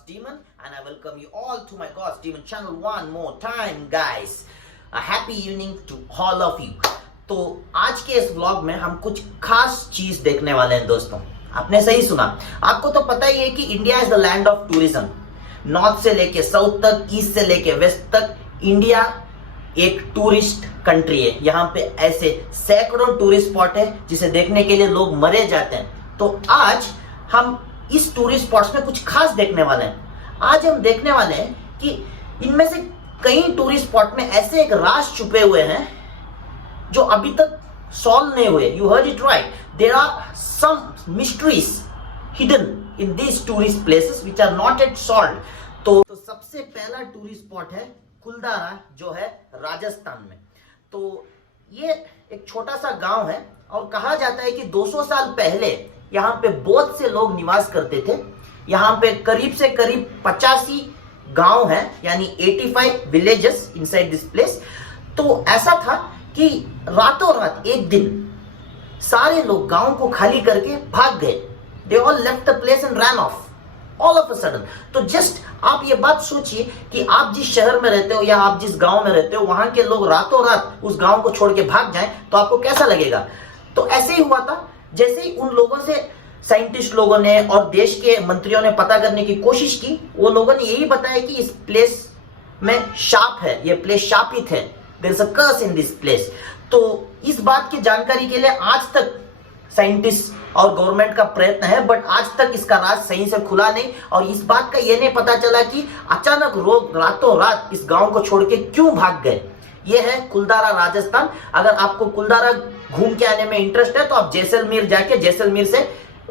God's Demon, and I welcome you all to my God's Demon channel one more time, guys. A happy evening to all of you. तो आज के इस vlog में हम कुछ खास चीज देखने वाले हैं दोस्तों. आपने सही सुना. आपको तो पता ही है कि India is the land of tourism. North से लेके साउथ तक, ईस्ट से लेके वेस्ट तक इंडिया एक टूरिस्ट कंट्री है. यहाँ पे ऐसे सैकड़ों टूरिस्ट स्पॉट है जिसे देखने के लिए लोग मरे जाते हैं. तो आज हम इस टूरिस्ट स्पॉट्स में कुछ खास देखने वाले हैं. आज हम देखने वाले हैं कि इनमें से कई टूरिस्ट स्पॉट में ऐसे एक राज छुपे हुए हैं जो अभी तक सॉल्व नहीं हुए. You heard it right. There are some mysteries hidden in these tourist places which are not yet solved. तो सबसे पहला टूरिस्ट स्पॉट है कुलदारा, जो है राजस्थान में. तो ये एक छोटा सा गांव है और कहा जाता है कि 200 साल पहले यहाँ पे बहुत से लोग निवास करते थे. यहाँ पे करीब से करीब 85 गांव हैं, यानी 85 विलेजेस इनसाइड दिस प्लेस. तो ऐसा था कि रातों रात एक दिन सारे लोग गांव को खाली करके भाग गए. They all left the place and ran off all of a sudden. तो जस्ट आप ये बात सोचिए कि आप जिस शहर में रहते हो या आप जिस गांव में रहते हो, वहां के लोग रातों रात उस गांव को छोड़ के भाग जाएं तो आपको कैसा लगेगा. तो ऐसे ही हुआ था. जैसे ही उन लोगों से साइंटिस्ट लोगों ने और देश के मंत्रियों ने पता करने की कोशिश की, वो लोगों ने यही बताया कि इस प्लेस में शाप है, ये प्लेस शापित है. There is a curse in this place. तो इस बात की जानकारी के लिए आज तक साइंटिस्ट और गवर्नमेंट का प्रयत्न है, बट आज तक इसका राज सही से खुला नहीं. और इस बात का यह नहीं पता चला कि अचानक लोग रातों रात इस गांव को छोड़ के क्यों भाग गए. ये है कुलदारा राजस्थान. अगर आपको कुलदारा घूम के आने में इंटरेस्ट है तो आप जैसलमेर जाके जैसलमेर से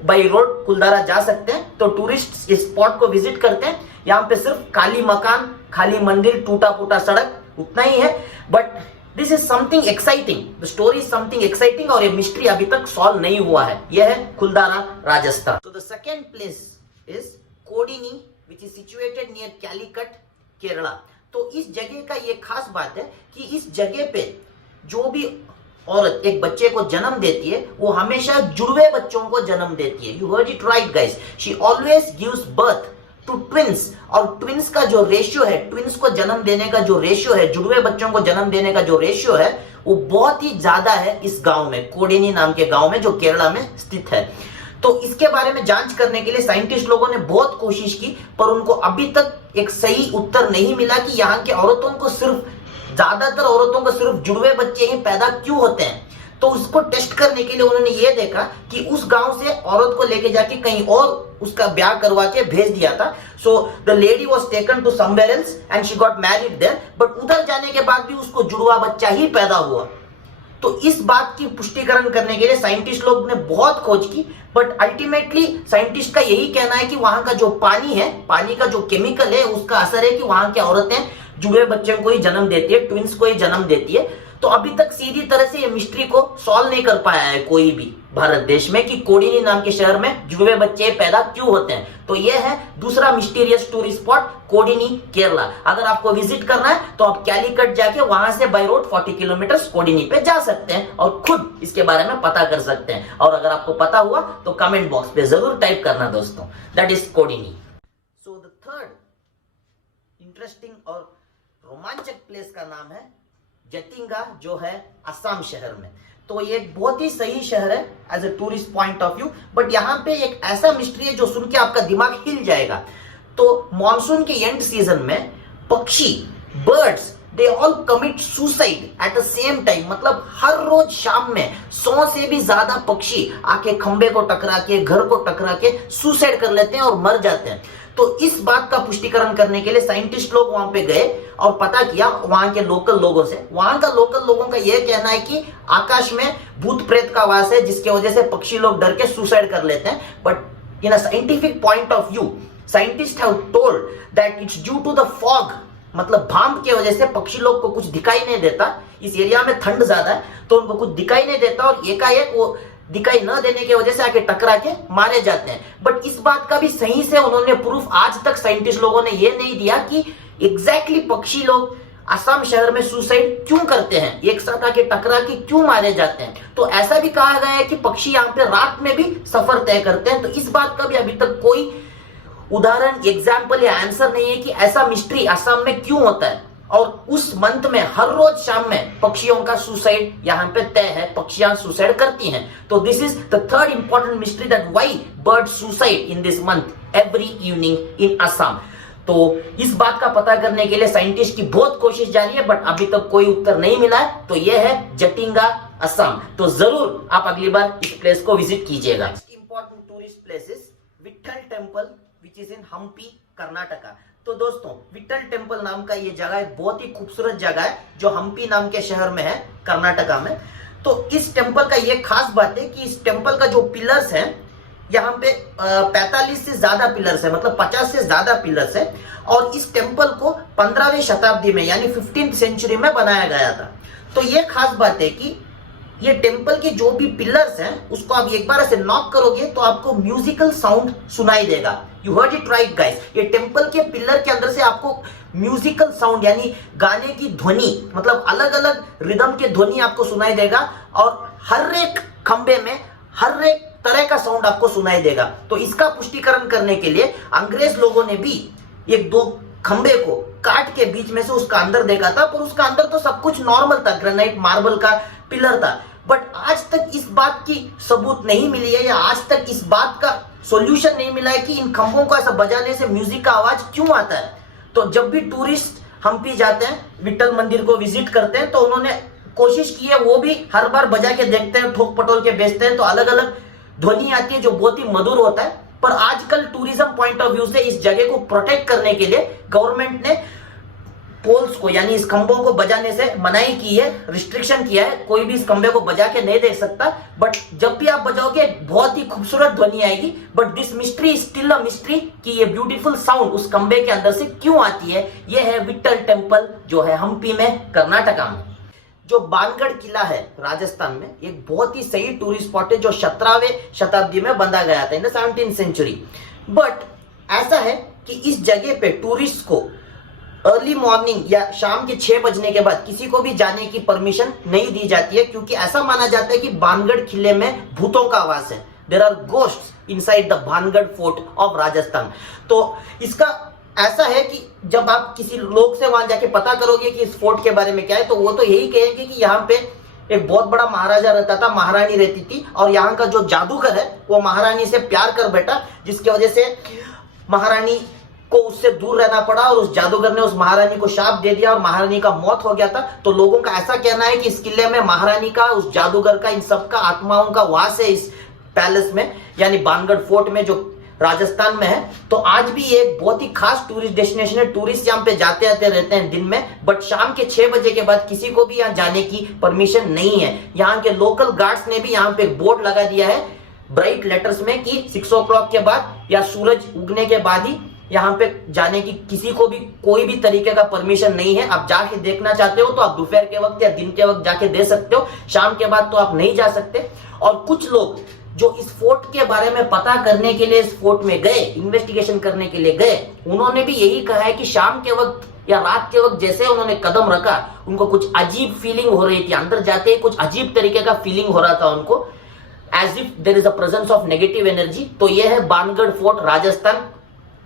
बाई रोड कुलदारा जा सकते हैं. तो टूरिस्ट इस स्पॉट को विजिट करते हैं. यहाँ पे सिर्फ खाली मकान, खाली मंदिर, टूटा फूटा सड़क, उतना ही है. But this is something exciting. The story is something exciting और ये मिस्ट्री अभी तक सॉल्व नहीं हुआ है. यह है कुलदारा राजस्थान. तो the second place is Kodinhi which is situated near Calicut, Kerala. तो इस जगह का ये खास बात है कि इस जगह पे जो भी औरत एक बच्चे को जन्म देती है वो हमेशा जुड़वे बच्चों को जन्म देती है. You heard it right guys. She always gives birth to twins. और ट्विंस का जो रेशियो है, ट्विंस को जन्म देने का जो रेशियो है, जुड़वे बच्चों को जन्म देने का जो रेशियो है, वो बहुत ही ज्यादा है इस गांव में, कोडिनी नाम के गांव में, जो केरला में स्थित है. तो इसके बारे में जांच करने के लिए साइंटिस्ट लोगों ने बहुत कोशिश की, पर उनको अभी तक एक सही उत्तर नहीं मिला कि यहाँ के औरतों को ज्यादातर औरतों को सिर्फ जुड़वे बच्चे ही पैदा क्यों होते हैं. तो उसको टेस्ट करने के लिए उन्होंने ये देखा कि उस गांव से औरत को लेके जाके कहीं और उसका ब्याह करवा के भेज दिया था. So the lady was taken to somewhere else and she got married there. But उधर जाने के बाद भी उसको जुड़वा बच्चा ही पैदा हुआ. तो इस बात की पुष्टिकरण करने के लिए साइंटिस्ट लोग ने बहुत खोज की, बट अल्टीमेटली साइंटिस्ट का यही कहना है कि वहां का जो पानी है, पानी का जो केमिकल है, उसका असर है कि वहां की औरतें जुड़े बच्चों को ही जन्म देती है, ट्विंस को ही जन्म देती है. तो अभी तक सीधी तरह से ये मिस्ट्री को सॉल्व नहीं कर पाया है कोई भी भारत देश में कि कोडिनी नाम के शहर में जुड़वे बच्चे पैदा क्यों होते हैं. तो ये है दूसरा mysterious tourist spot, Kodinhi, Kerala. अगर आपको विजिट करना है तो आप कैलीकट जाके वहां से बाय रोड 40 किलोमीटर कोडिनी पे जा सकते हैं और खुद इसके बारे में पता कर सकते हैं. और अगर आपको पता हुआ तो कमेंट बॉक्स पे जरूर टाइप करना दोस्तों. That is Kodinhi. So the third interesting और रोमांचक प्लेस का नाम है जतिंगा, जो है असम शहर में. तो ये एक बहुत ही सही शहर है as a tourist point of view. But यहाँ पे एक ऐसा मिस्ट्री है जो सुन के आपका दिमाग हिल जाएगा. तो मॉनसून के एंड सीजन में पक्षी, birds, they all commit suicide at the same time. मतलब हर रोज शाम में 100 से भी ज्यादा पक्षी आके खंबे को टकरा के, घर को टकरा के सुसाइड कर लेते हैं और मर जाते हैं. तो इस बात का पुष्टिकरण करने के लिए साइंटिस्ट लोग वहां पे गए और पता किया वहां के लोकल लोगों से. वहां का लोकल लोगों का यह कहना है कि आकाश में भूत प्रेत का वास है, जिसकी वजह से पक्षी लोग डर के सुसाइड कर लेते हैं. But in a scientific point of view, scientists have told that it's due to the fog. मतलब भाप की वजह से पक्षी लोग को कुछ दिखाई नहीं देता. इस एरिया में ठंड ज्यादा है तो उनको कुछ दिखाई नहीं देता और एकाएक वो दिखाई न देने की वजह से आके टकरा के मारे जाते हैं. बट इस बात का भी सही से उन्होंने प्रूफ आज तक साइंटिस्ट लोगों ने ये नहीं दिया कि एग्जैक्टली पक्षी लोग असम शहर में सुसाइड क्यों करते हैं, एक साथ आके टकरा के क्यों मारे जाते हैं. तो ऐसा भी कहा गया है कि पक्षी यहाँ पे रात में भी सफर तय करते हैं. तो इस बात का भी अभी तक कोई उदाहरण, एग्जाम्पल या आंसर नहीं है कि ऐसा मिस्ट्री असम में क्यों होता है। और उस मंथ में हर रोज शाम में पक्षियों का सुसाइड यहाँ पे तय है, पक्षियां सुसाइड करती हैं। तो this is the third important mystery, that why bird suicide in this month every evening in Assam. तो इस बात का पता करने के लिए साइंटिस्ट की बहुत कोशिश जारी है, बट अभी तक कोई उत्तर नहीं मिला है। तो यह है जटिंगा असम। तो जरूर आप अगली बार इस प्लेस को विजिट कीजिएगा। Important tourist places, Vitthal temple which is in Hampi, Karnataka. तो दोस्तों, विट्ठल टेम्पल नाम का ये जगह एक बहुत ही खूबसूरत जगह है जो हम्पी नाम के शहर में है, कर्नाटका में। तो इस टेम्पल का ये खास बात है कि इस टेम्पल का जो पिलर्स हैं, यहाँ पे 45 से ज्यादा पिलर्स है, मतलब 50 से ज्यादा पिलर्स है। और इस टेम्पल को 15वीं शताब्दी में यानी 15th सेंचुरी में बनाया गया था। तो ये खास बात है कि ये टेम्पल के जो भी पिलर्स हैं, उसको आप एक बार ऐसे नॉक करोगे तो आपको म्यूजिकल साउंड सुनाई देगा। You heard it right guys, ये टेम्पल के पिलर के अंदर से आपको म्यूजिकल साउंड यानी गाने की ध्वनि, मतलब अलग अलग रिदम के ध्वनि आपको सुनाई देगा। और हर एक खंबे में हर एक तरह का साउंड आपको सुनाई देगा। तो इसका पुष्टिकरण करने के लिए अंग्रेज लोगों ने भी एक दो खंबे को काट के बीच में से उसका अंदर देखा था, पर उसका अंदर तो सब कुछ नॉर्मल था, ग्रेनाइट मार्बल का पिलर था। बट आज तक इस बात की सबूत नहीं मिली है, या आज तक इस बात का सॉल्यूशन नहीं मिला है कि इन खंभों को ऐसा बजाने से म्यूजिक का आवाज क्यों आता है। तो जब भी टूरिस्ट हम्पी जाते हैं, विट्ठल मंदिर को विजिट करते हैं, तो उन्होंने कोशिश की है, वो भी हर बार बजा के देखते हैं, ठोक पटोल के बेचते हैं, तो अलग अलग ध्वनि आती है जो बहुत ही मधुर होता है। पर आजकल टूरिज्म पॉइंट ऑफ व्यू से इस जगह को प्रोटेक्ट करने के लिए गवर्नमेंट ने पोल्स को यानी इस खंभों को बजाने से मनाही की है, रिस्ट्रिक्शन किया है, कोई भी इस खंभे को बजा के नहीं देख सकता। बट जब भी आप बजाओगे बहुत ही खूबसूरत ध्वनि आएगी। But this mystery is still a mystery कि ये ब्यूटीफुल साउंड उस खंभे के अंदर से क्यों आती है। ये है विट्ठल टेम्पल जो है हम्पी में, कर्नाटका में। जो बानगढ़ किला है राजस्थान में, एक बहुत ही सही टूरिस्ट स्पॉट है जो 17वीं शताब्दी में बंधा गया था, in the 17th century. But ऐसा है कि इस जगह पे टूरिस्ट को अर्ली मॉर्निंग या शाम के 6 बजने के बाद किसी को भी जाने की परमिशन नहीं दी जाती है, क्योंकि ऐसा माना जाता है कि बानगढ़ किले में भूतों का आवास है। There are ghosts inside the Bhangarh fort of Rajasthan. तो इसका ऐसा है कि जब आप किसी लोग से वहां जाके पता करोगे कि इस फोर्ट के बारे में क्या है, तो वो तो यही कहेंगे कि यहाँ पे एक बहुत बड़ा महाराजा रहता था, महारानी रहती थी, और यहाँ का जो जादूगर है वो महारानी से प्यार कर बैठा, जिसकी वजह से महारानी को उससे दूर रहना पड़ा, और उस जादूगर ने उस महारानी को शाप दे दिया और महारानी का मौत हो गया था। तो लोगों का ऐसा कहना है कि इस किले में महारानी का, उस जादूगर का, इन सबका आत्माओं का वास है इस पैलेस में, यानी बानगढ़ फोर्ट में जो राजस्थान में है। तो आज भी ये एक बहुत ही खास टूरिस्ट डेस्टिनेशन है। टूरिस्ट यहाँ पे जाते आते रहते हैं दिन में, बट शाम के 6 बजे के बाद किसी को भी यहाँ जाने की परमिशन नहीं है। यहाँ के लोकल गार्ड्स ने भी यहाँ पे बोर्ड लगा दिया है ब्राइट लेटर्स में कि 6 o'clock के बाद या सूरज उगने के बाद ही यहाँ पे जाने की किसी को भी कोई भी तरीके का परमिशन नहीं है। आप जाके देखना चाहते हो तो आप दोपहर के वक्त या दिन के वक्त जाके दे सकते हो, शाम के बाद तो आप नहीं जा सकते। और कुछ लोग जो इस फोर्ट के बारे में पता करने के लिए इस फोर्ट में गए, इन्वेस्टिगेशन करने के लिए गए, उन्होंने भी यही कहा है कि शाम के वक्त या रात के वक्त जैसे उन्होंने कदम रखा, उनको कुछ अजीब फीलिंग हो रही थी, अंदर जाते ही कुछ अजीब तरीके का फीलिंग हो रहा था उनको, as if there is a presence of negative energy. तो यह है बानगढ़ फोर्ट राजस्थान,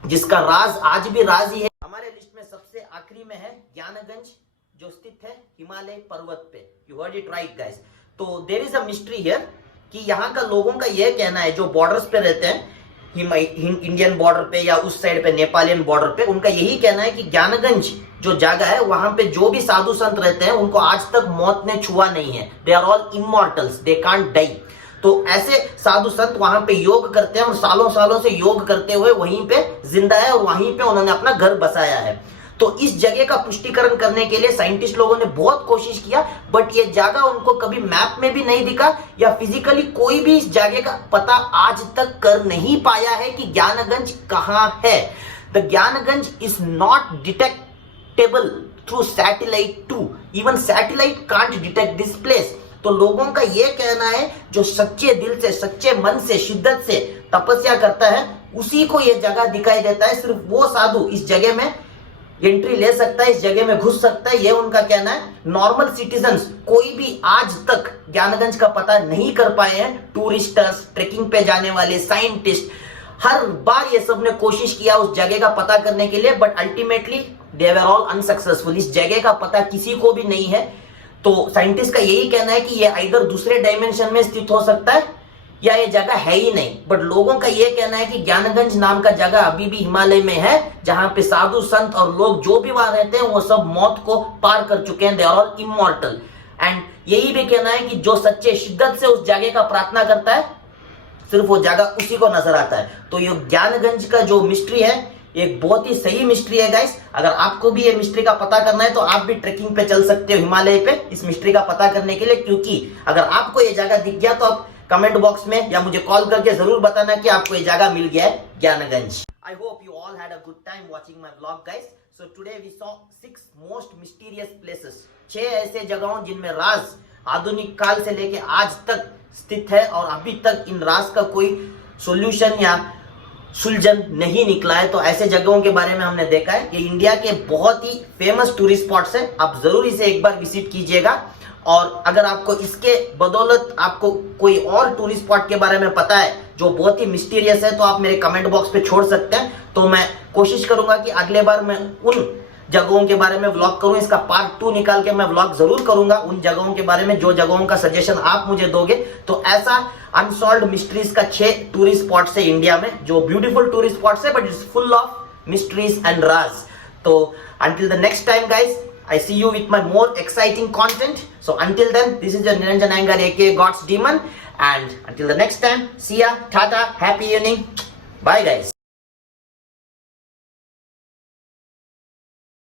जिसका राज आज भी राज ही है। हमारे लिस्ट में सबसे आखिरी में है ज्ञानगंज, जो स्थित है हिमालय पर्वत पे। You heard it right guys. तो there is a mystery here कि यहाँ का लोगों का यह कहना है, जो बॉर्डर्स पे रहते हैं, इंडियन बॉर्डर पे या उस साइड पे नेपालियन बॉर्डर पे, उनका यही कहना है कि ज्ञानगंज जो जगह है वहां पे जो भी साधु संत रहते हैं उनको आज तक मौत ने छुआ नहीं है। They are all immortals, they can't die. तो ऐसे साधु संत वहां पे योग करते हैं और सालों सालों से योग करते हुए वहीं पे जिंदा है और वहीं पे उन्होंने अपना घर बसाया है। तो इस जगह का पुष्टिकरण करने के लिए साइंटिस्ट लोगों ने बहुत कोशिश किया, बट ये जगह उनको कभी मैप में भी नहीं दिखा या फिजिकली कोई भी इस जगह का पता आज तक कर नहीं पाया है कि ज्ञानगंज कहां है। The Gyanganj is not detectable through satellite too, even satellite can't detect this place. तो लोगों का यह कहना है जो सच्चे दिल से, सच्चे मन से, शिद्दत से तपस्या करता है उसी को यह जगह दिखाई देता है। सिर्फ वो साधु इस जगह में एंट्री ले सकता है, इस जगह में घुस सकता है, ये उनका कहना है। नॉर्मल सिटीजन्स कोई भी आज तक ज्ञानगंज का पता नहीं कर पाए हैं। टूरिस्टर्स, ट्रेकिंग पे जाने वाले, साइंटिस्ट, हर बार ये सब ने कोशिश किया उस जगह का पता करने के लिए, but ultimately they were all unsuccessful. इस जगह का पता किसी को भी नहीं है। तो साइंटिस्ट का यही कहना है कि ये आइदर दूसरे डायमेंशन में स्थित हो सकता है या ये जगह है ही नहीं। बट लोगों का ये कहना है कि ज्ञानगंज नाम का जगह अभी भी हिमालय में है, जहां पे साधु संत और लोग जो भी वहां रहते हैं वो सब मौत को पार कर चुके हैं, they are all immortal. And यही भी कहना है कि जो सच्चे शिद्दत से उस जगह का प्रार्थना करता है, सिर्फ वो जगह उसी को नजर आता है। तो ये ज्ञानगंज का जो मिस्ट्री है, एक बहुत ही सही मिस्ट्री है गाइस। अगर आपको भी ये मिस्ट्री का पता करना है तो आप भी ट्रेकिंग पे चल सकते हो हिमालय पे इस मिस्ट्री का पता करने के लिए, क्योंकि अगर आपको ये जगह दिख गया तो आप कमेंट बॉक्स में या मुझे कॉल करके जरूर बताना कि आपको ये जगह मिल गया है Gyanganj. I hope you all had a good time watching my vlog guys. So today we saw 6 most mysterious places, 6 ऐसे जगहों जिनमें राज आधुनिक काल से लेके आज तक स्थित है और अभी तक इन राज का कोई सॉल्यूशन या सुलझन नहीं निकला है। तो ऐसे जगहों के बारे में हमने देखा है। ये इंडिया के बहुत ही फेमस टूरिस्ट स्पॉट्स है, आप जरूर इसे एक बार विजिट कीजिएगा। और अगर आपको इसके बदौलत आपको कोई और टूरिस्ट स्पॉट के बारे में पता है जो बहुत ही मिस्टीरियस है, तो आप मेरे कमेंट बॉक्स पे छोड़ सकते हैं। तो मैं कोशिश करूंगा कि अगले बार मैं उन जगहों के बारे में व्लॉग करूं, इसका पार्ट 2 निकाल के मैं व्लॉग जरूर करूंगा उन जगहों के बारे में जो जगहों का सजेशन आप मुझे दोगे। तो ऐसा अनसॉल्व्ड मिस्ट्रीज का 6 टूरिस्ट स्पॉट्स है इंडिया में, जो ब्यूटीफुल टूरिस्ट स्पॉट्स है, but it's full of mysteries and राज। तो until the next time guys, I see you with my more exciting content. So until then, this is your Niranjan Iyengar aka God's Demon, and until the next time, see ya, tata, happy evening, bye guys.